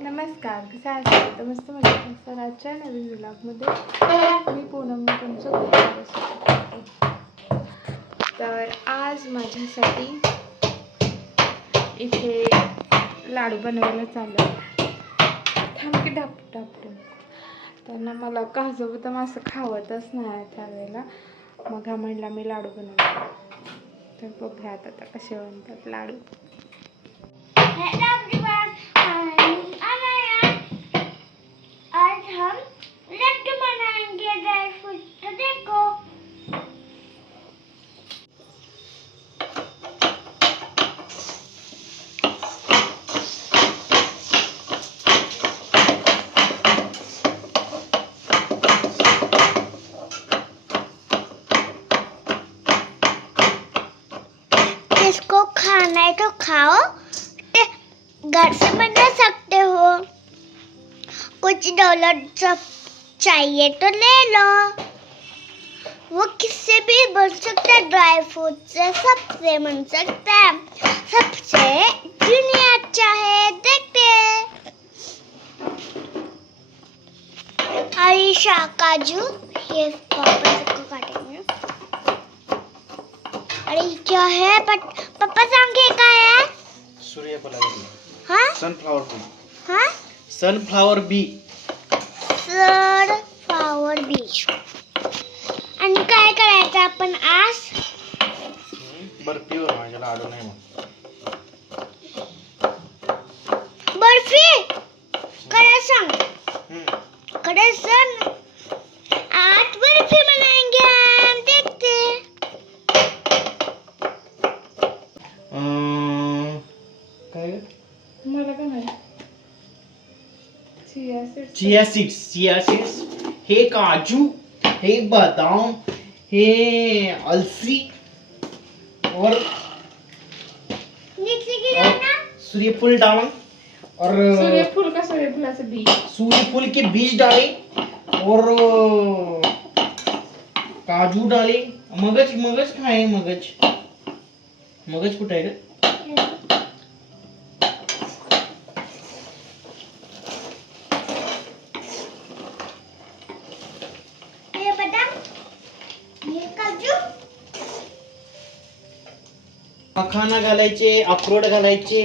नमस्कार, कसे आहात? तर मस्त मजेत. तर आजच्या नवीन व्लॉगमध्ये मी पूनम तुमचं खूप स्वागत करते. तर आज माझ्यासाठी इथे लाडू बनवायला चालू आहे. थांब की टापटून. त्यांना मला काजू बदाम असं खावतच नाही त्यावेळेला, मग हा म्हणला मी लाडू बनवते. तर बघूया आता कसे बनतात लाडू. आज हम लड्डू बनाएंगे ड्राई फ्रूट। तो देखो जिसको खाना है तो खाओ, घर से बना सकते हो। कुछ डॉलर सब चाहिए तो ले लो, वो किससे भी बन सकता है, ड्राई फ्रूट से सबसे बन सकता है। सबसे दुनिया अच्छा है, देखते हैं। आयशा काजू ये पापा को काटेंगे। अरे क्या है पापा सांगे का है? सूर्यफुलाची बी, हाँ सनफ्लावर बी, हाँ सनफ्लावर बी. सनफ्लावर बीज। आणि काय करायचं आपण आज? बर्फीवर माझ्या लाडू नाही मग. बर्फी करे सांग, करे सांग। आज बर्फी बनाएंगे हम, देखते हैं। काय मला काय माहिती. चिया सीड्स, हे काजू, हे बदाम, हे अलसी और नीचे गिरा ना। सूर्यफूल डाला और सूर्यफूल का सूर्यफूलाचं बीज. सूर्यफूल के बीज डाले और काजू डाले. मगज खाए. मगज कुठे आहे रे? ये बदाम, ये काजू, मखाना घालायचे, अक्रोड घालायचे,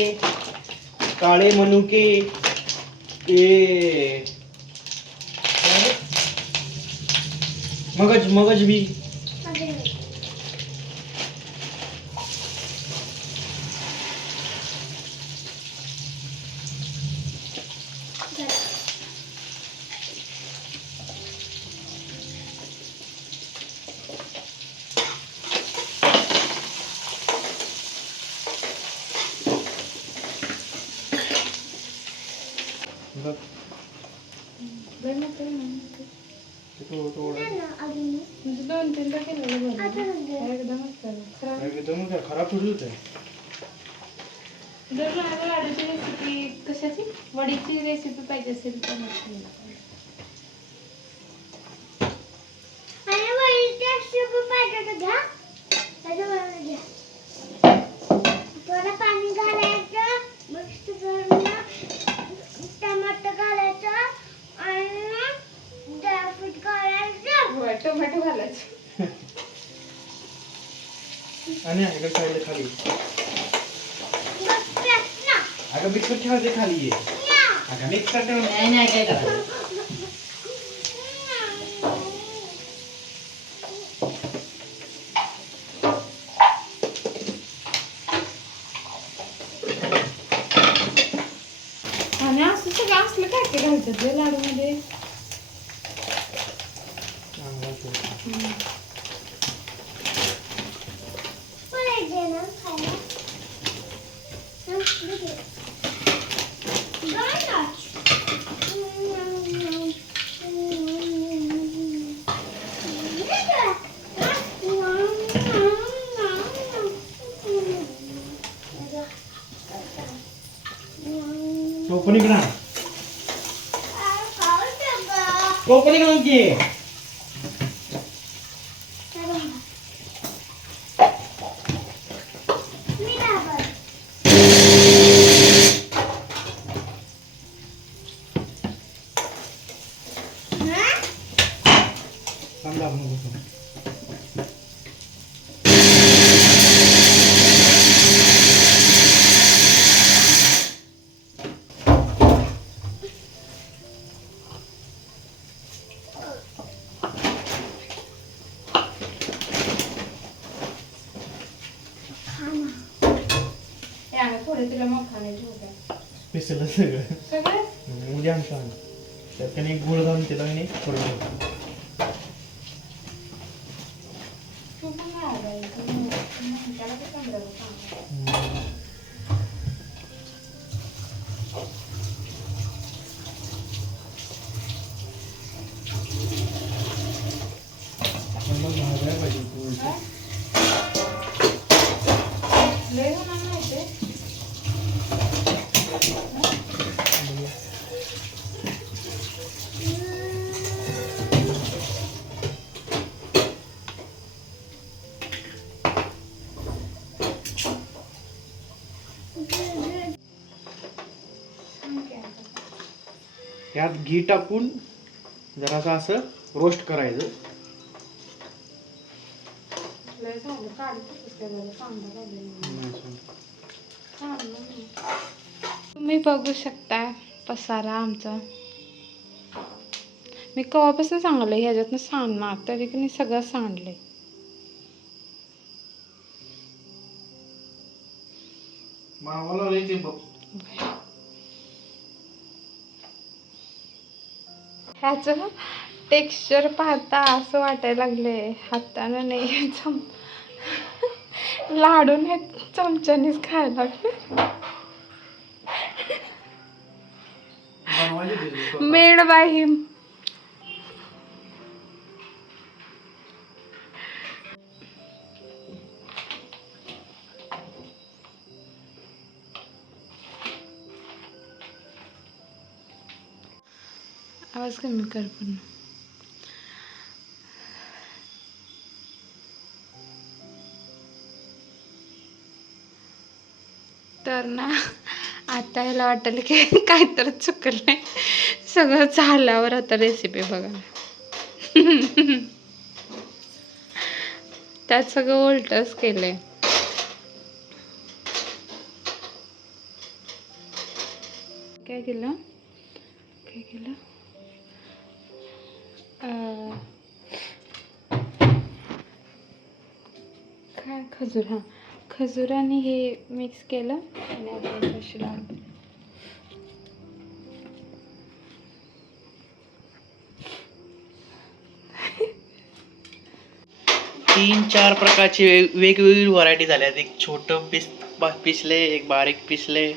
काळे मनुके, ते मगज बी. बघ ना अजून म्हणजे 2-3दा केलेलं बरं. अजून एकदमच खराब. एकदम खराब थोडी होत आहे. जर तुम्हाला लाडूची रेसिपी कशाची वडीची रेसिपी पाहिजे असेल तर नक्की सांगा. आणि वळीच्या शुभ पाहिजे तर घ्या. त्याच्यावर घ्या. थोडं पाणी घालायचं, मस्त करून टमाटर घालायचं आणि ड्रायफ्रूट घालायचं. होय, टोमॅटो घालायचं. आणि अगं साईडला खाली बस प्रेस ना. अगं मिक्सर ठेवायचे खाली आहे. या. अगं मिक्सर ठेवून नाही काय करायचं. आणि असं सगळं असलं काय काय घालतात ते लाडूमध्ये. पाहिजे ना खायला. टोपणी करा. टोपणी करा की. शेंगदाणे ठेवतात स्पेशल सगळं सगळे. उद्या आमचं आण. त्यात काही गुळ घालून त्याला नाही करून घेऊ. तू पण नाही आला इथं. त्याला काय समजायला सांग. मग भाजायला पाहिजे गुळ. लय होणार नाही ते. यात घी टाकून जरासं असं रोस्ट करायचं. लय झालं काढतोच त्याला कांदा घालून. तुम्ही बघू शकता पसारा आमचा. मी कवापासून सांगले ह्याच्यातनं सांडणार तरी की नाही सगळं सांडलंय. मावाला लय ते बघ. ह्याचं टेक्स्चर पाहता असं वाटायला लागले हातानं नाही लाडून हे चमच्यानीच खायला लागले. बनवायची दिली. Made by him. आवाज कमी कर पण. तर ना आता ह्याला वाटेल की काहीतरी चुकलंय. सगळं झाल्यावर आता रेसिपी बघा. त्यात सगळं उलटच केलंय. काय केलं काय केलं काय खजूर. हां खजुराने हे मिक्स केलं आणि आपण कशी लावली. तीन चार प्रकारची वेगवेगळी व्हरायटी झाल्यात. एक छोटं पिसले, एक बारीक पिसले.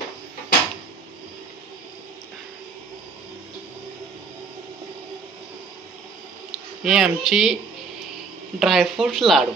हे आमची ड्रायफ्रूट लाडू.